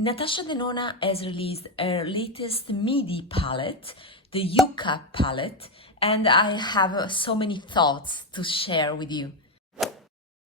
Natasha Denona has released her latest Midi palette, the Yucca palette, and I have so many thoughts to share with you.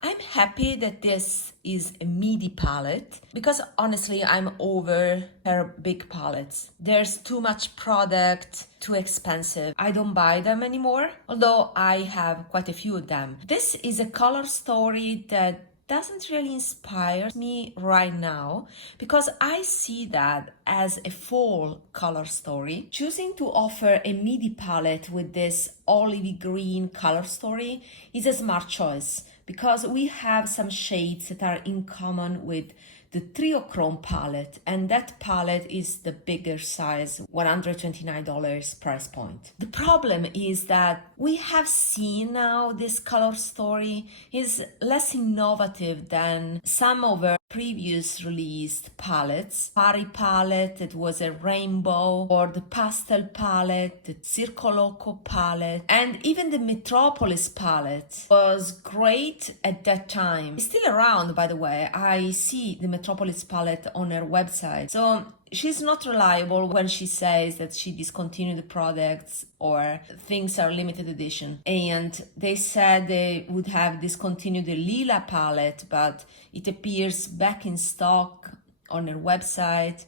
I'm happy that this is a Midi palette because honestly I'm over her big palettes. There's too much product, too expensive. I don't buy them anymore, although I have quite a few of them. This is a color story that doesn't really inspire me right now because I see that as a fall color story. Choosing to offer a Midi palette with this olivey green color story is a smart choice because we have some shades that are in common with the Triochrome palette, and that palette is the bigger size, $129 price point. The problem is that we have seen now this color story is less innovative than some of her previous released palettes. Pari palette, it was a rainbow, or the pastel palette, the Circo Loco palette, and even the Metropolis palette was great at that time. It's still around, by the way. I see the Metropolis palette on her website. So she's not reliable when she says that she discontinued the products or things are limited edition. And they said they would have discontinued the Lila palette, but it appears back in stock on her website.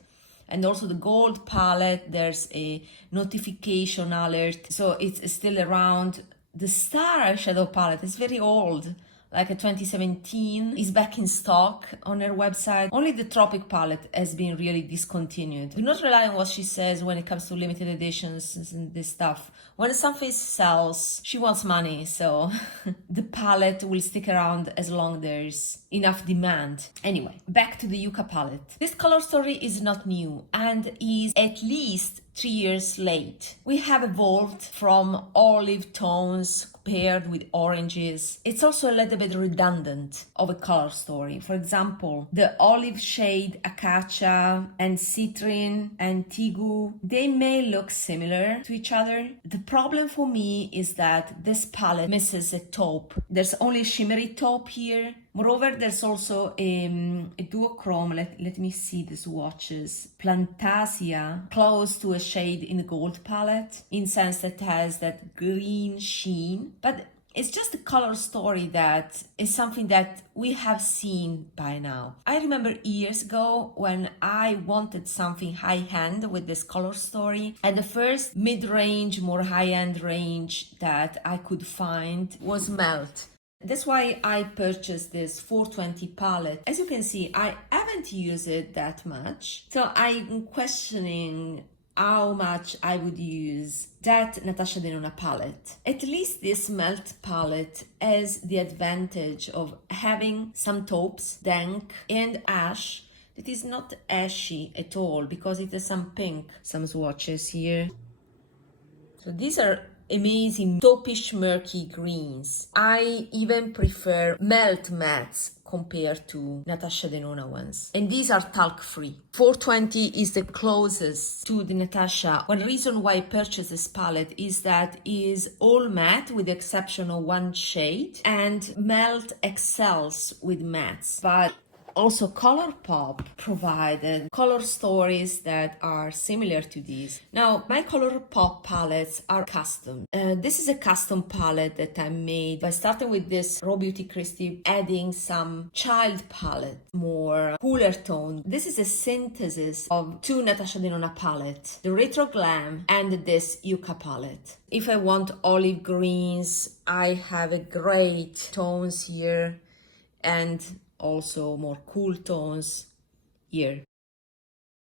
And also the gold palette, there's a notification alert, so it's still around. The Star eyeshadow palette is very old, like a 2017, is back in stock on her website. Only the Tropic palette has been really discontinued. Do not rely on what she says when it comes to limited editions and this stuff. When something sells, she wants money, so the palette will stick around as long as there's enough demand. Anyway, back to the Yucca palette. This color story is not new and is at least 3 years late. We have evolved from olive tones paired with oranges. It's also a little bit redundant of a color story. For example, the olive shade Acacia and Citrine and Tigu, they may look similar to each other. The problem for me is that this palette misses a taupe. There's only a shimmery taupe here. Moreover, there's also a duochrome, let me see the swatches, Plantasia, close to a shade in the gold palette, in sense that has that green sheen. But it's just a color story that is something that we have seen by now. I remember years ago when I wanted something high-end with this color story, and the first mid-range, more high-end range that I could find was Melt. That's why I purchased this 420 palette. As you can see, I haven't used it that much. So I'm questioning how much I would use that Natasha Denona palette. At least this Melt palette has the advantage of having some taupes, dank, and ash that is not ashy at all because it has some pink. Some swatches here. So these are amazing taupish murky greens. I even prefer Melt mattes compared to Natasha Denona ones. And these are talc free. 420 is the closest to the Natasha. One reason why I purchased this palette is that it is all matte with the exception of one shade, and Melt excels with mattes. But also, Colourpop provided color stories that are similar to these. Now, my Colourpop palettes are custom. This is a custom palette that I made by starting with this Raw Beauty Kristi, adding some child palette, more cooler tone. This is a synthesis of two Natasha Denona palettes, the Retro Glam and this Yucca palette. If I want olive greens, I have a great tones here, and also more cool tones here.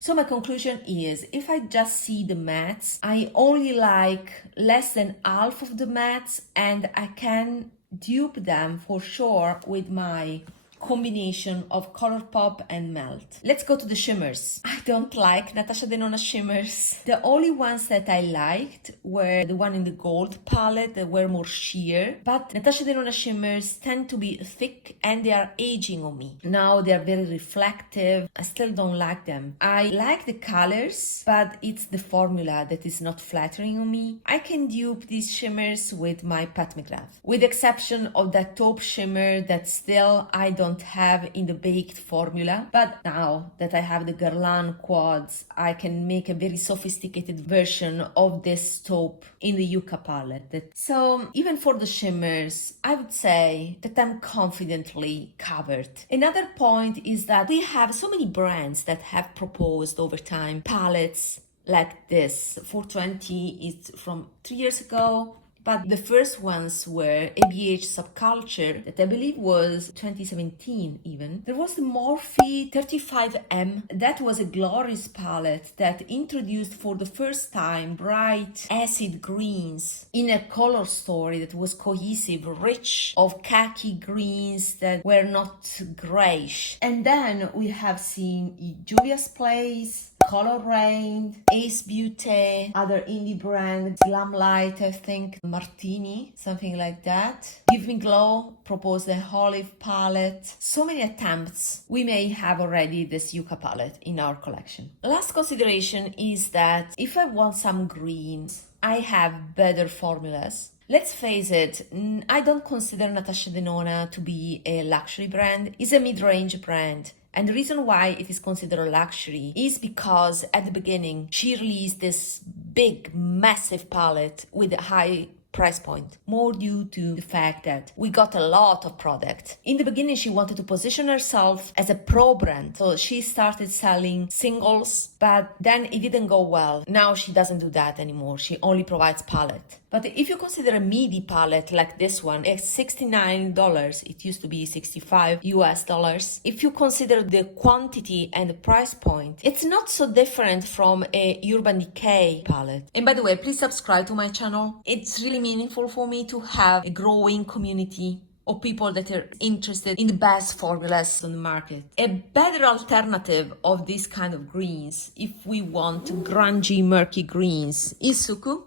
So my conclusion is, if I just see the mattes, I only like less than half of the mattes, and I can dupe them for sure with my combination of Colourpop and Melt. Let's go to the shimmers. I don't like Natasha Denona shimmers. The only ones that I liked were the one in the gold palette that were more sheer, but Natasha Denona shimmers tend to be thick and they are aging on me. Now they're very reflective. I still don't like them. I like the colors, but it's the formula that is not flattering on me. I can dupe these shimmers with my Pat McGrath, with the exception of that taupe shimmer that still I don't don't have in the baked formula. But now that I have the Guerlain quads, I can make a very sophisticated version of this taupe in the Yucca palette. So even for the shimmers, I would say that I'm confidently covered. Another point is that we have so many brands that have proposed over time palettes like this. 420 is from 3 years ago. But the first ones were ABH Subculture, that I believe was 2017 even. There was the Morphe 35M. That was a glorious palette that introduced for the first time bright acid greens in a color story that was cohesive, rich of khaki greens that were not grayish. And then we have seen Juvia's Place, Raine, Ace Beaute, other indie brand, Glam Light, I think, Martini, something like that. Give Me Glow proposed a olive palette. So many attempts. We may have already this Yucca palette in our collection. Last consideration is that if I want some greens, I have better formulas. Let's face it, I don't consider NATASHA DENONA to be a luxury brand. It's a mid-range brand. And the reason why it is considered a luxury is because at the beginning, she released this big, massive palette with a high price point, more due to the fact that we got a lot of product. In the beginning, she wanted to position herself as a pro brand. So she started selling singles, but then it didn't go well. Now she doesn't do that anymore. She only provides palette. But if you consider a midi palette like this one, it's $69. It used to be $65 US. If you consider the quantity and the price point, it's not so different from a Urban Decay palette. And by the way, please subscribe to my channel. It's really meaningful for me to have a growing community of people that are interested in the best formulas on the market. A better alternative of this kind of greens, if we want grungy, murky greens, is Suqqu.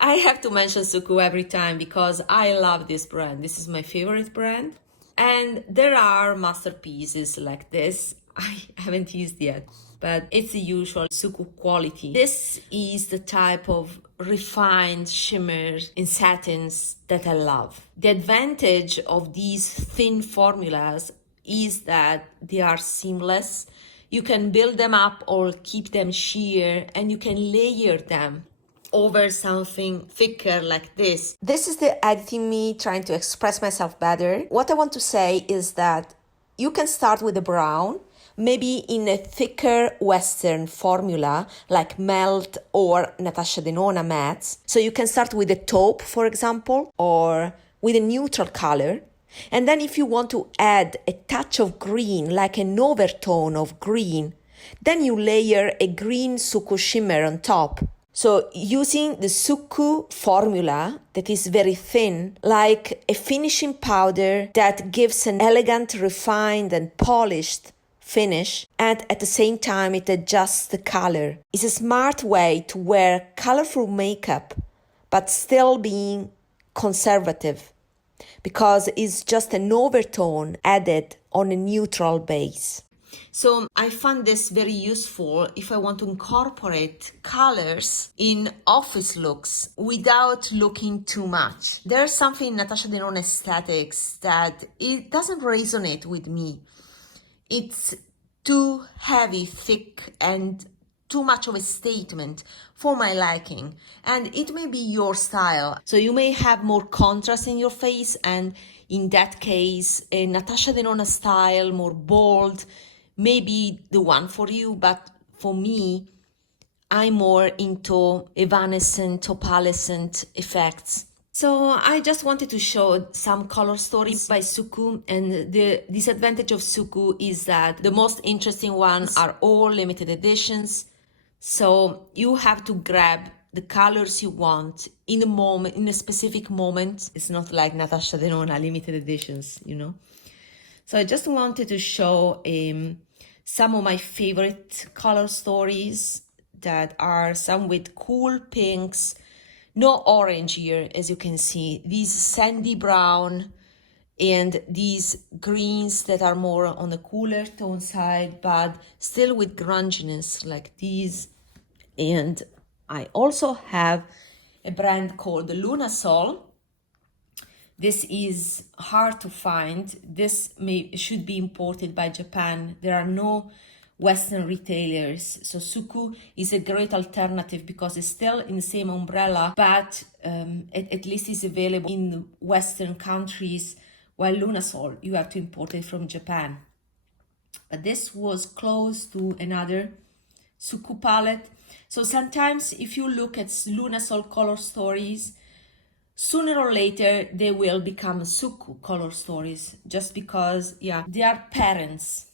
I have to mention Suqqu every time because I love this brand. This is my favorite brand. And there are masterpieces like this. I haven't used yet, but it's the usual Suqqu quality. This is the type of refined shimmers in satins that I love. The advantage of these thin formulas is that they are seamless. You can build them up or keep them sheer, and you can layer them over something thicker like this. This is the editing me trying to express myself better. What I want to say is that you can start with a brown, maybe in a thicker Western formula like Melt or NATASHA DENONA mattes. So you can start with a taupe, for example, or with a neutral color. And then if you want to add a touch of green, like an overtone of green, then you layer a green Suqqu shimmer on top. So using the Suqqu formula that is very thin, like a finishing powder that gives an elegant, refined and polished finish, and at the same time it adjusts the color. It's a smart way to wear colorful makeup, but still being conservative, because it's just an overtone added on a neutral base. So I find this very useful if I want to incorporate colors in office looks without looking too much. There's something in NATASHA DENONA aesthetics that it doesn't resonate with me. It's too heavy, thick, and too much of a statement for my liking. And it may be your style. So you may have more contrast in your face, and in that case, a NATASHA DENONA style, more bold, may be the one for you. But for me, I'm more into evanescent, opalescent effects. So I just wanted to show some color stories by Suqqu, and the disadvantage of Suqqu is that the most interesting ones are all limited editions. So you have to grab the colors you want in a moment, in a specific moment. It's not like NATASHA DENONA limited editions, you know. So I just wanted to show some of my favorite color stories that are some with cool pinks. No orange here, as you can see. These sandy brown and these greens that are more on the cooler tone side, but still with grunginess like these. And I also have a brand called Lunasol This is hard to find. This should be imported by Japan. There are no Western retailers. So Suqqu is a great alternative because it's still in the same umbrella, but at least it's available in Western countries, while Lunasol, you have to import it from Japan. But this was close to another Suqqu palette. So sometimes if you look at Lunasol color stories, sooner or later they will become Suqqu color stories, just because, yeah, they are parents.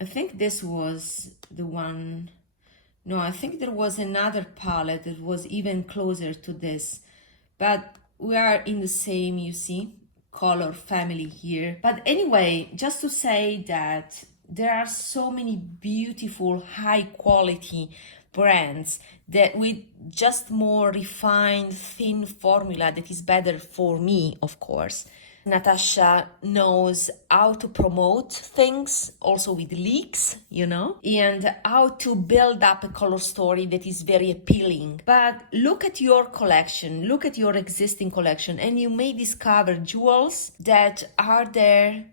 I think this was the one. No, I think there was another palette that was even closer to this. But we are in the same, you see, color family here. But anyway, just to say that there are so many beautiful, high quality brands that with just more refined, thin formula that is better for me, of course. Natasha knows how to promote things, also with leaks, you know, and how to build up a color story that is very appealing. But look at your collection, look at your existing collection, and you may discover jewels that are there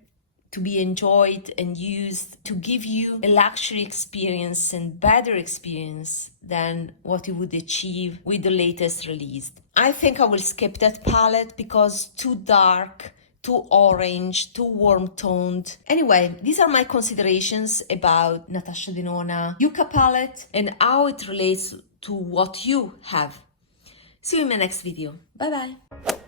to be enjoyed and used to give you a luxury experience and better experience than what you would achieve with the latest release. I think I will skip that palette because too dark, too orange, too warm-toned. Anyway, these are my considerations about Natasha Denona Yucca palette and how it relates to what you have. See you in my next video. Bye bye.